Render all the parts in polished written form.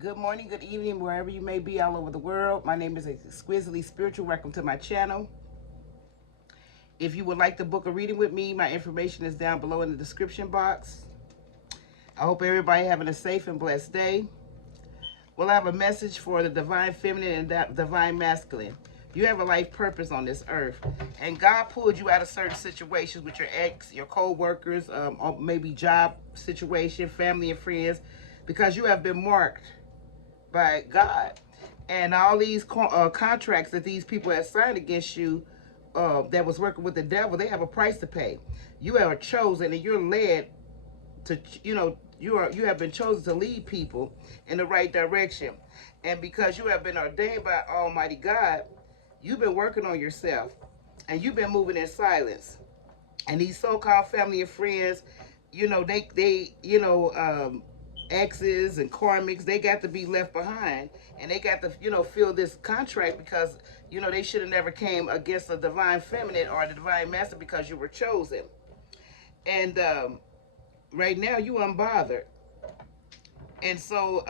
Good morning, good evening, wherever you may be all over the world. My name is Exquisitely Spiritual. Welcome to my channel. If you would like to book a reading with me, my information is down below in the description box. I hope everybody having a safe and blessed day. We'll have a message for the divine feminine and divine masculine. You have a life purpose on this earth, and God pulled you out of certain situations with your ex, your co-workers, or maybe job situation, family and friends, because you have been marked by God. And all these contracts that these people have signed against you, that was working with the devil, they have a price to pay. You are chosen and you're led to, you have been chosen to lead people in the right direction. And because you have been ordained by Almighty God, you've been working on yourself and you've been moving in silence. And these so-called family and friends, exes and karmics, they got to be left behind, and they got to, fill this contract because, they should have never came against the divine feminine or the divine master because you were chosen. And right now you unbothered. And so,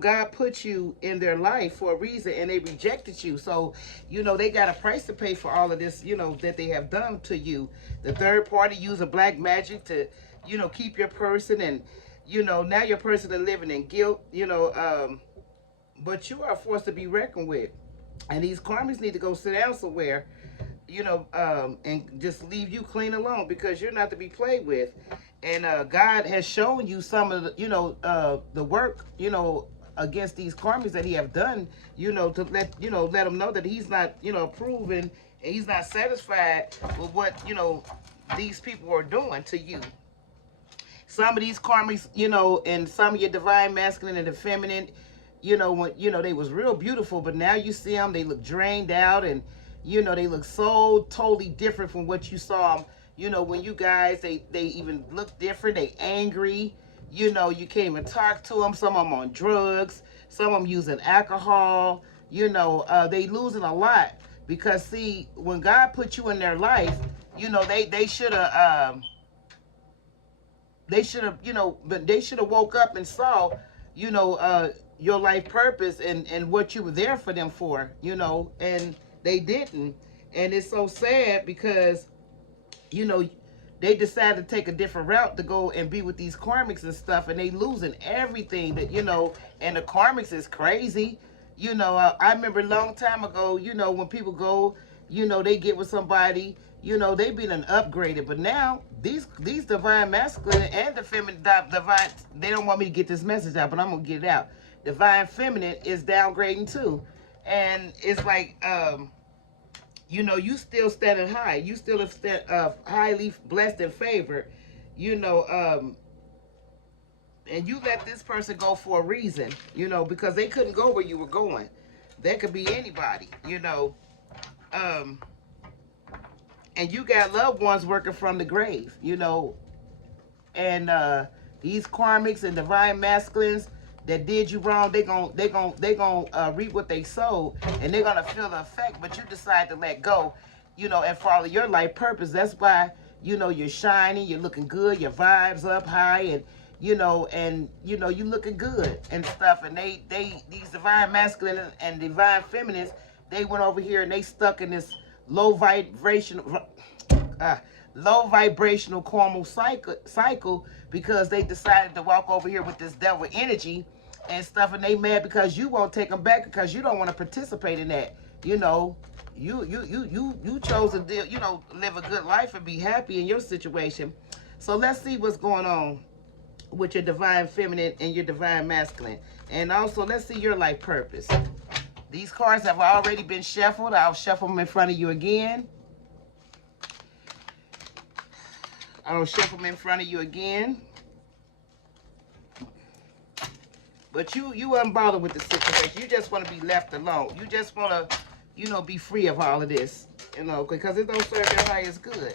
God put you in their life for a reason, and they rejected you. So, they got a price to pay for all of this, that they have done to you. The third party used a black magic to, keep your person, and, now your person is living in guilt, but you are forced to be reckoned with. And these karmics need to go sit down somewhere, and just leave you clean alone because you're not to be played with. And God has shown you some of the, the work, against these karmics that He have done, to let them know that He's not, approving, and He's not satisfied with what, these people are doing to you. Some of these karmics, and some of your divine masculine and the feminine, when they was real beautiful, but now you see them, they look drained out, and they look so totally different from what you saw them. When you guys, they even look different. They angry. You can't even talk to them. Some of them on drugs. Some of them using alcohol. They losing a lot because, see, when God put you in their life, they should have but they should have woke up and saw, your life purpose and what you were there for them for, and they didn't. And it's so sad because, they decided to take a different route to go and be with these karmics and stuff, and they losing everything that, and the karmics is crazy. I remember a long time ago, when people go, they get with somebody, they been upgraded. But now these divine masculine and the feminine divine, they don't want me to get this message out, but I'm gonna get it out. Divine feminine is downgrading too, and it's like, you still standing high. You still highly blessed and favored, and you let this person go for a reason, because they couldn't go where you were going. That could be anybody, um, and you got loved ones working from the grave, and these karmics and divine masculines that did you wrong, they gonna reap what they sowed, and they're gonna feel the effect. But you decide to let go, and follow your life purpose. That's why you're shining, you're looking good, your vibes up high, and you looking good and stuff. And these divine masculine and divine feminines, they went over here and they stuck in this low vibration. Low vibrational karmal cycle because they decided to walk over here with this devil energy and stuff, and they mad because you won't take them back because you don't want to participate in that. You chose to live a good life and be happy in your situation. So let's see what's going on with your divine feminine and your divine masculine, and also let's see your life purpose. These cards have already been shuffled. I'll shuffle them in front of you again. I'll shuffle them in front of you again. But you wasn't bothered with the situation. You just want to be left alone. You just want to, be free of all of this, because it don't serve your highest good.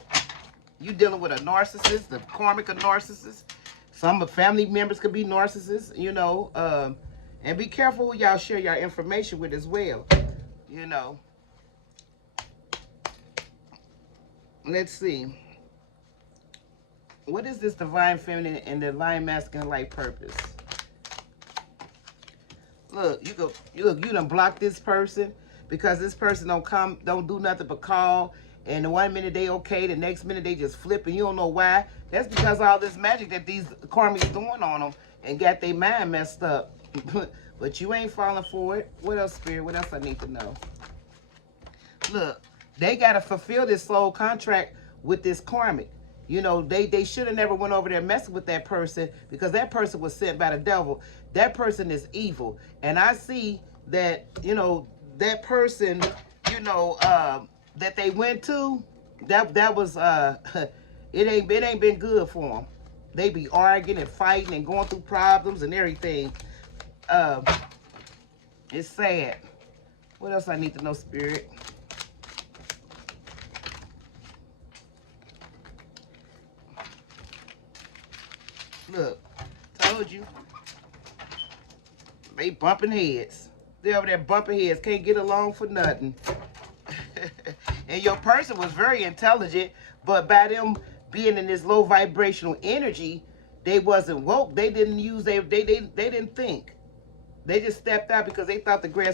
You dealing with a narcissist, the karmic of narcissists. Some of family members could be narcissists, and be careful who y'all share your information with as well, Let's see. What is this divine feminine and divine masculine life purpose? Look, you done block this person because this person don't do nothing but call. And the 1 minute they okay, the next minute they just flip, and you don't know why. That's because all this magic that these karmas doing on them and got their mind messed up. But you ain't falling for it. What else, Spirit? What else I need to know? Look, they got to fulfill this soul contract with this karmic. You know, they should have never went over there messing with that person because that person was sent by the devil. That person is evil. And I see that, you know, that person, you know, that they went to, that was, it ain't been good for them. They be arguing and fighting and going through problems and everything. It's sad. What else I need to know, Spirit? Look, told you. They bumping heads. They over there bumping heads. Can't get along for nothing. And your person was very intelligent, but by them being in this low vibrational energy, they wasn't woke. They didn't use they didn't think. They just stepped out because they thought the grass